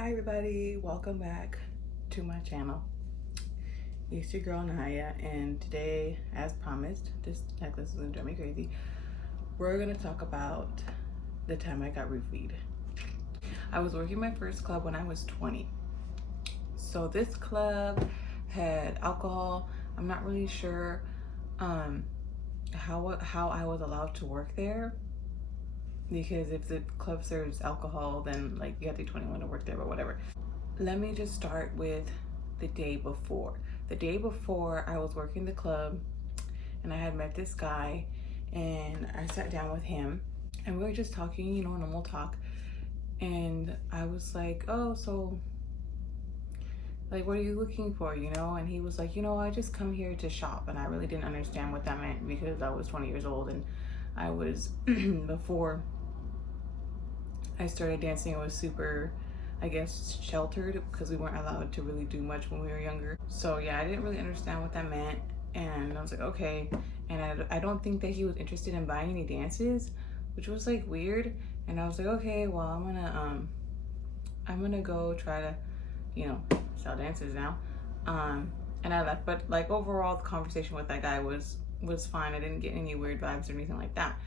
Hi everybody, welcome back to my channel. It's your girl Naya, and today, as promised, this necklace is gonna drive me crazy. We're gonna talk about the time I got roofied. I was working my first club when I was 20. So this club had alcohol. I'm not really sure how I was allowed to work there, because if the club serves alcohol, then like you have to be 21 to work there, but whatever. Let me just start with the day before. The day before, I was working the club and I had met this guy, and I sat down with him and we were just talking, normal talk. And I was like, oh, so like, what are you looking for, And he was like, I just come here to shop. And I really didn't understand what that meant, because I was 20 years old and I was, before I started dancing, I was super, I guess, sheltered, because we weren't allowed to really do much when we were younger. So yeah, I didn't really understand what that meant. And I was like, okay. And I don't think that he was interested in buying any dances, which was like weird. And I was like, okay, well, I'm gonna go try to, sell dances now. And I left. But like overall, the conversation with that guy was fine. I didn't get any weird vibes or anything like that.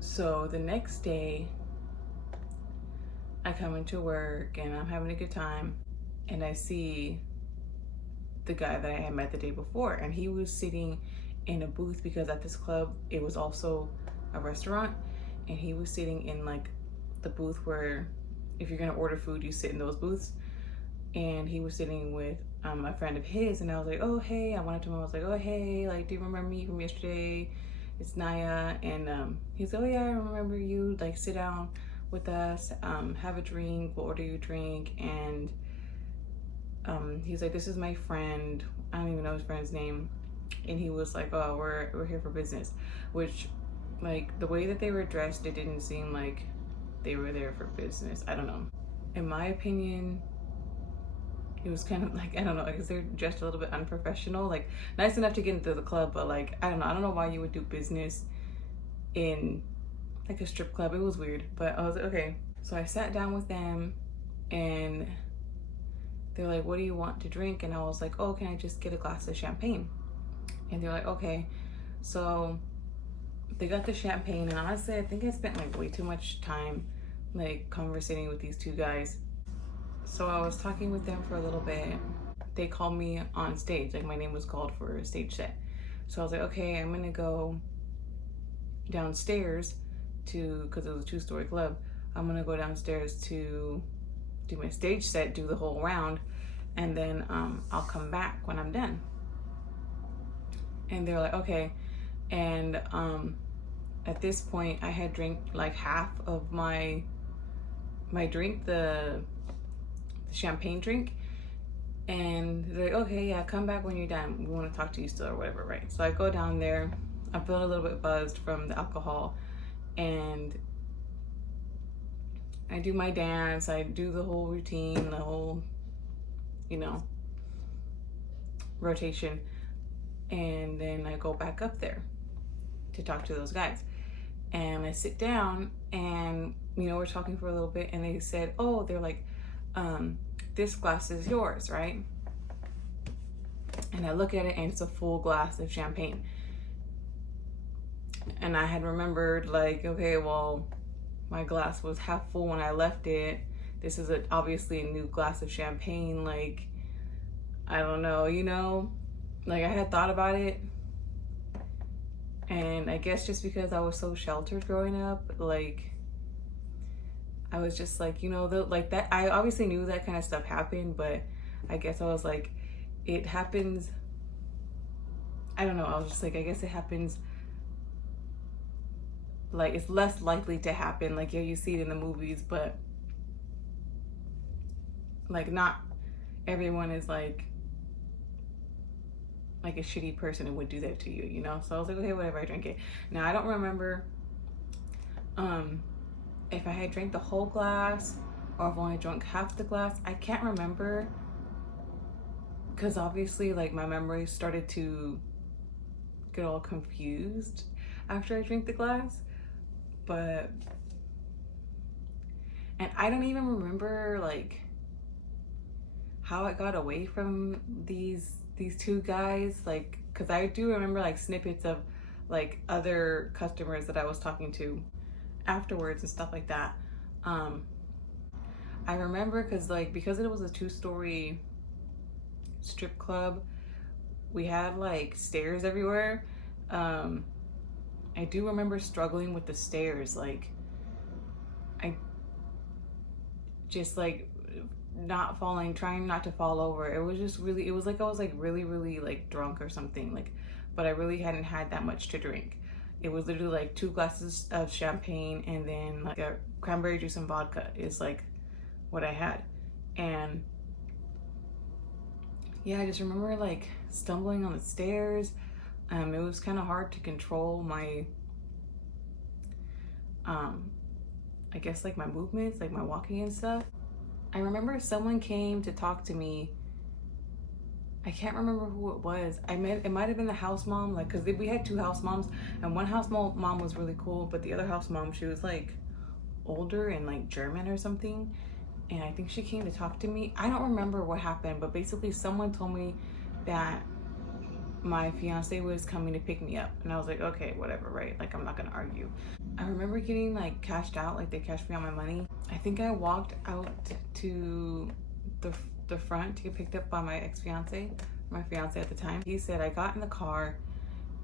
So the next day, I come into work and I'm having a good time, and I see the guy that I had met the day before, and he was sitting in a booth, because at this club it was also a restaurant, and he was sitting in like the booth where if you're gonna order food, you sit in those booths. And he was sitting with a friend of his, and I was like, oh hey, I went up to him, I was like, oh hey, like, do you remember me from yesterday? It's Naya. And he's like, oh yeah, I remember you, like, sit down with us, have a drink, we'll order you a drink. And he's like, this is my friend, I don't even know his friend's name. And he was like, oh, we're here for business. Which, like, the way that they were dressed, it didn't seem like they were there for business. I don't know, in my opinion, it was kind of like, I don't know, because they're dressed a little bit unprofessional, like nice enough to get into the club, but like, I don't know why you would do business in like a strip club. It was weird. But I was like, okay. So I sat down with them, and they're like, what do you want to drink? And I was like, oh, can I just get a glass of champagne? And they're like, okay. So they got the champagne, and honestly, I think I spent like way too much time like conversating with these two guys. So I was talking with them for a little bit. They called me on stage, like my name was called for a stage set. So I was like, okay, I'm gonna go downstairs because it was a 2-story club. I'm gonna go downstairs to do my stage set, do the whole round, and then I'll come back when I'm done. And they're like, okay. And at this point, I had drank like half of my drink, the champagne drink. And they're like, okay, yeah, come back when you're done, we want to talk to you still, or whatever, right? So I go down there, I'm feeling a little bit buzzed from the alcohol, and I do my dance, I do the whole routine, the whole, rotation. And then I go back up there to talk to those guys. And I sit down, and, we're talking for a little bit, and they said, oh, they're like, this glass is yours, right? And I look at it, and it's a full glass of champagne. And I had remembered, like, okay, well, my glass was half full when I left it. This is obviously a new glass of champagne. Like, I don't know, like, I had thought about it. And I guess just because I was so sheltered growing up, like, I was just like, like that, I obviously knew that kind of stuff happened, but I guess I was like, it happens, I don't know, I was just like, I guess it happens, like, it's less likely to happen, like, yeah, you see it in the movies, but like, not everyone is like a shitty person and would do that to you, So I was like, okay, whatever, I drank it. Now, I don't remember if I had drank the whole glass or if I only drank half the glass. I can't remember, because obviously, like, my memory started to get all confused after I drank the glass. But And I don't even remember like how it got away from these two guys, like, because I do remember like snippets of like other customers that I was talking to afterwards and stuff like that. I remember because it was a 2-story strip club, we had like stairs everywhere. I do remember struggling with the stairs, like I just like not falling, trying not to fall over. It was just really, it was like I was like really like drunk or something, like, but I really hadn't had that much to drink. It was literally like 2 glasses of champagne and then like a cranberry juice and vodka is like what I had. And yeah, I just remember like stumbling on the stairs. It was kind of hard to control my I guess like my movements, like my walking and stuff. I remember someone came to talk to me. I can't remember who it was. It might have been the house mom, like, because we had 2 house moms, and one house mom was really cool, but the other house mom, she was like older and like German or something, and I think she came to talk to me. I don't remember what happened, but basically someone told me that my fiance was coming to pick me up, and I was like, okay, whatever, right? Like, I'm not gonna argue. I remember getting like cashed out, like they cashed me out my money. I think I walked out to the front to get picked up by my ex-fiance, my fiance at the time. He said I got in the car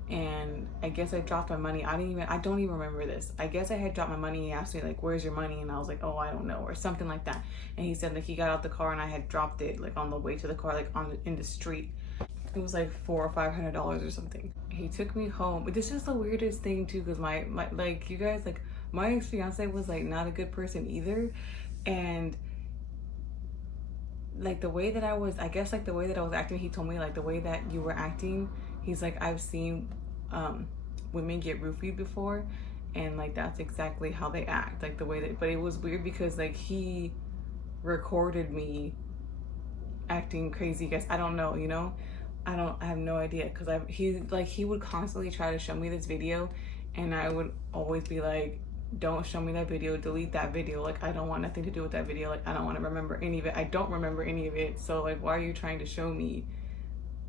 and I guess I dropped my money. I don't even remember this. I guess I had dropped my money. He asked me like, where's your money? And I was like, oh, I don't know, or something like that. And he said like he got out the car and I had dropped it like on the way to the car, like in the street. It was like $400 or $500 or something. He took me home. But this is the weirdest thing too, because my like, you guys, like, my ex-fiance was like not a good person either. And like the way that I was, I guess like the way that I was acting, he told me like the way that you were acting, he's like, I've seen women get roofied before, and like that's exactly how they act, like the way that, but it was weird because like he recorded me acting crazy. Guess I don't know, you know, I have no idea, because he would constantly try to show me this video, and I would always be like, don't show me that video, delete that video, like I don't want nothing to do with that video, like I don't want to remember any of it, I don't remember any of it, so like why are you trying to show me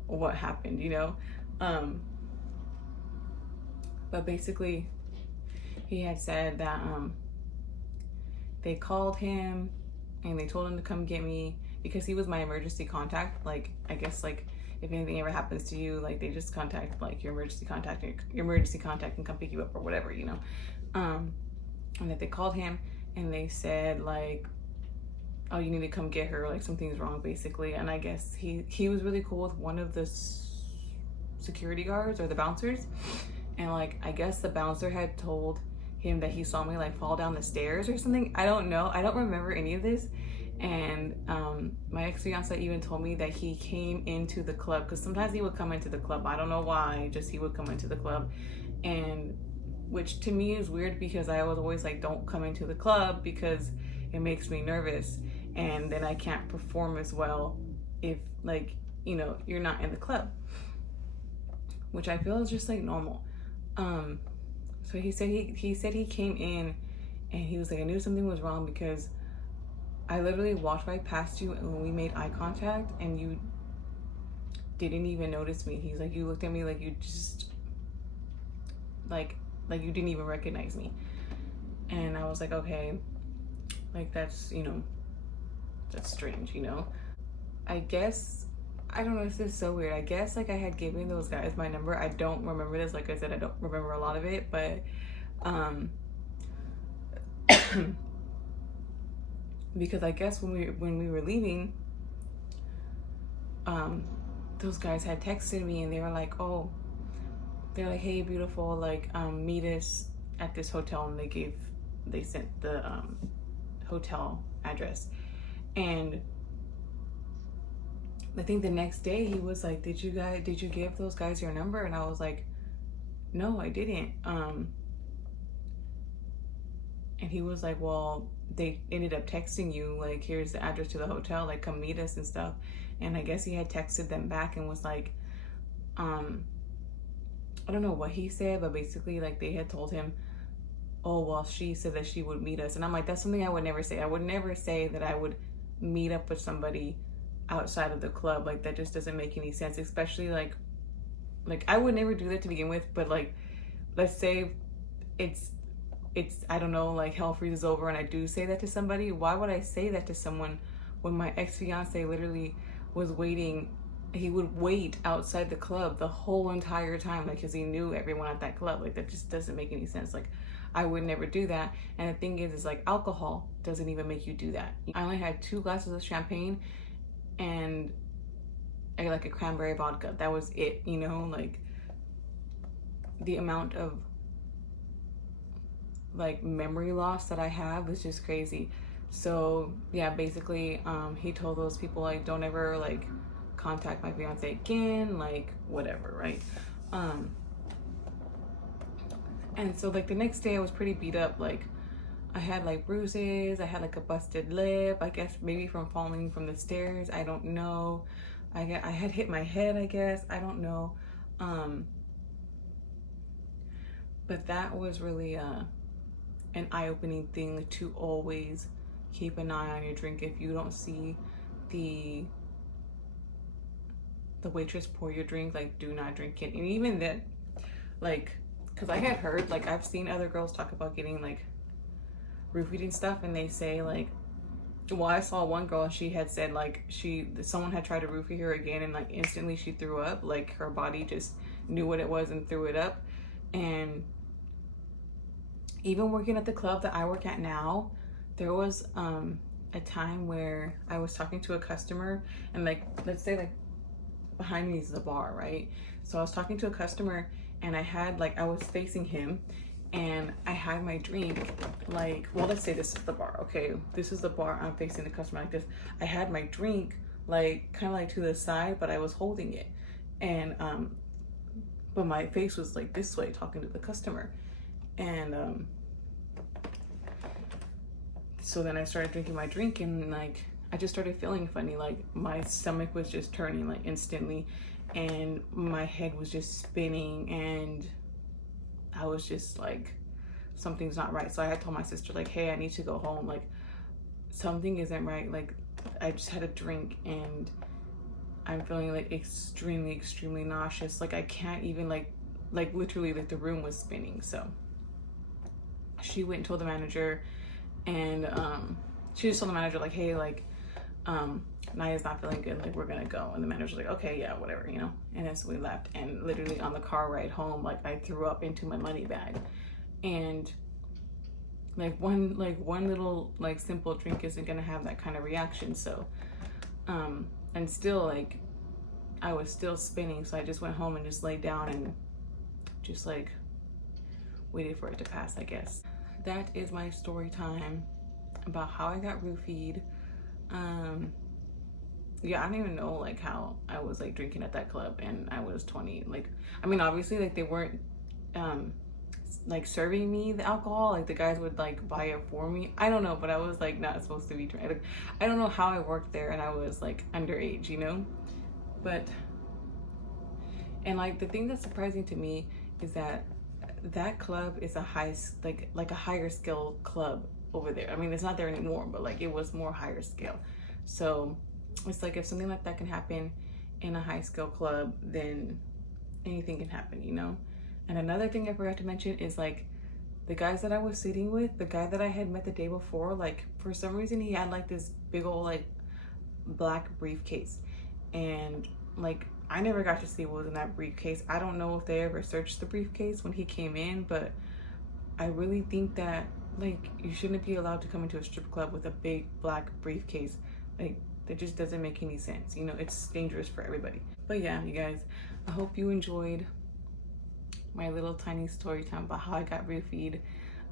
what happened, you know? But basically he had said that they called him and they told him to come get me because he was my emergency contact. Like, I guess like if anything ever happens to you, like they just contact like your emergency contact and come pick you up or whatever, you know. And that they called him and they said like, oh, you need to come get her, like something's wrong basically. And I guess he was really cool with one of the security guards or the bouncers, and like I guess the bouncer had told him that he saw me like fall down the stairs or something. I don't know, I don't remember any of this. And my ex-fiance even told me that he came into the club, because sometimes he would come into the club, I don't know why, just he would come into the club, and which to me is weird because I was always like, don't come into the club because it makes me nervous and then I can't perform as well if, like, you know, you're not in the club, which I feel is just like normal. So he said he came in and he was like, I knew something was wrong because I literally walked right past you and we made eye contact and you didn't even notice me. He's like, you looked at me like you just like you didn't even recognize me. And I was like, okay, like that's, you know, that's strange, you know. I guess, I don't know, this is so weird. I guess like I had given those guys my number. I don't remember this, like I said, I don't remember a lot of it, but because I guess when we were leaving, those guys had texted me and they were like, oh, they're like, hey, beautiful, like meet us at this hotel, and they sent the hotel address. And I think the next day he was like, did you give those guys your number? And I was like, no, I didn't. And he was like, well, they ended up texting you, like, here's the address to the hotel, like come meet us and stuff. And I guess he had texted them back and was like, I don't know what he said, but basically like they had told him oh, well, she said that she would meet us. And I'm like, that's something I would never say. I would never say that I would meet up with somebody outside of the club. Like, that just doesn't make any sense, especially like I would never do that to begin with. But like, let's say it's I don't know, like hell freezes over and I do say that to somebody. Why would I say that to someone when my ex-fiance literally was waiting? He would wait outside the club the whole entire time, like, because he knew everyone at that club. Like, that just doesn't make any sense. Like, I would never do that. And the thing is like, alcohol doesn't even make you do that. I only had 2 glasses of champagne and I like a cranberry vodka. That was it, you know? Like, the amount of like memory loss that I have is just crazy. So yeah, basically he told those people, like, don't ever like contact my fiance again, like whatever, right? And so like the next day I was pretty beat up. Like, I had like bruises, I had like a busted lip, I guess maybe from falling from the stairs, I don't know. I had hit my head, I guess, I don't know. But that was really an eye-opening thing, to always keep an eye on your drink. If you don't see the waitress pour your drink, like, do not drink it. And even then, like, because I had heard, like, I've seen other girls talk about getting like roofied and stuff, and they say like, well, I saw one girl, she had said like someone had tried to roofie her again, and like instantly she threw up. Like, her body just knew what it was and threw it up. And even working at the club that I work at now, there was a time where I was talking to a customer, and like, let's say like behind me is the bar, right? So I was talking to a customer and I was facing him, and I had my drink, like, well, let's say this is the bar, okay? This is the bar, I'm facing the customer like this. I had my drink like kind of like to the side, but I was holding it, and but my face was like this way talking to the customer. And so then I started drinking my drink, and like I just started feeling funny. Like, my stomach was just turning like instantly, and my head was just spinning, and I was just like, something's not right. So I had told my sister, like, hey, I need to go home, like something isn't right. Like, I just had a drink and I'm feeling like extremely nauseous. Like, I can't even like literally, like, the room was spinning. So she went and told the manager, and she just told the manager, like, hey, like, Naya's not feeling good, like, we're gonna go. And the manager was like, okay, yeah, whatever, you know. And then so we left, and literally on the car ride home, like, I threw up into my money bag. And like one little like simple drink isn't gonna have that kind of reaction. So and still, like, I was still spinning, so I just went home and just laid down and just like waited for it to pass, I guess. That is my story time about how I got roofied. Yeah, I don't even know like how I was like drinking at that club and I was 20. Like, I mean, obviously, like, they weren't like serving me the alcohol. Like, the guys would like buy it for me, I don't know, but I was like not supposed to be drinking. Like, I don't know how I worked there and I was like underage, you know. But, and like, the thing that's surprising to me is that that club is a higher scale club over there. I mean, it's not there anymore, but like, it was more higher scale. So it's like, if something like that can happen in a high scale club, then anything can happen, you know. And another thing I forgot to mention is like, the guys that I was sitting with, the guy that I had met the day before, like, for some reason he had like this big old like black briefcase, and like, I never got to see what was in that briefcase. I don't know if they ever searched the briefcase when he came in, but I really think that like, you shouldn't be allowed to come into a strip club with a big black briefcase. Like, that just doesn't make any sense, you know. It's dangerous for everybody. But yeah, you guys, I hope you enjoyed my little tiny story time about how I got roofied.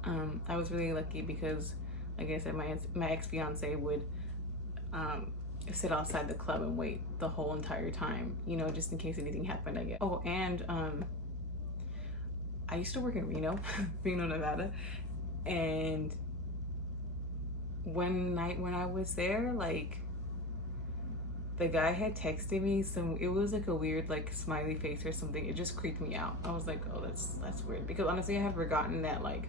I was really lucky because, like I said, my ex-fiance would sit outside the club and wait the whole entire time, you know, just in case anything happened, I guess. Oh, and I used to work in Reno, Nevada, and one night when I was there, like, the guy had texted me it was like a weird like smiley face or something. It just creeped me out. I was like, oh, that's weird, because honestly I had forgotten that like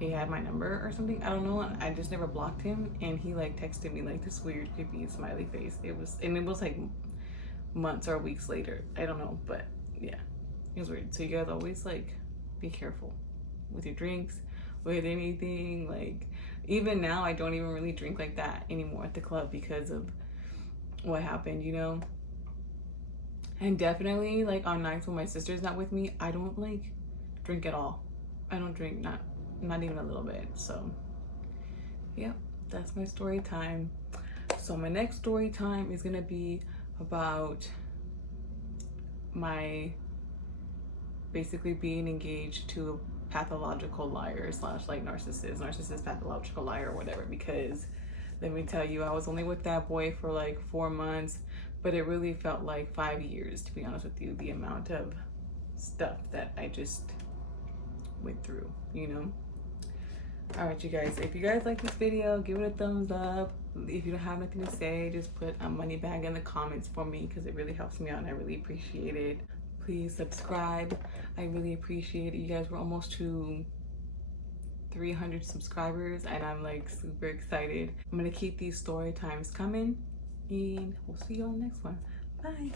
he had my number or something. I don't know. I just never blocked him, and he like texted me like this weird creepy smiley face. It was like months or weeks later. I don't know, but yeah, it was weird. So you guys always like be careful with your drinks, with anything. Like even now, I don't even really drink like that anymore at the club because of what happened, you know. And definitely like on nights when my sister's not with me, I don't like drink at all. I don't drink, not even a little bit. So yeah, that's my story time. So my next story time is gonna be about my basically being engaged to a pathological liar slash like narcissist pathological liar or whatever. Because let me tell you, I was only with that boy for like 4 months, but it really felt like 5 years, to be honest with you, the amount of stuff that I just went through, you know. All right, you guys, if you guys like this video, give it a thumbs up. If you don't have nothing to say, just put a money bag in the comments for me, because it really helps me out and I really appreciate it. Please subscribe. I really appreciate it. You guys were almost to 300 subscribers and I'm like super excited. I'm gonna keep these story times coming, and we'll see you on the next one. Bye.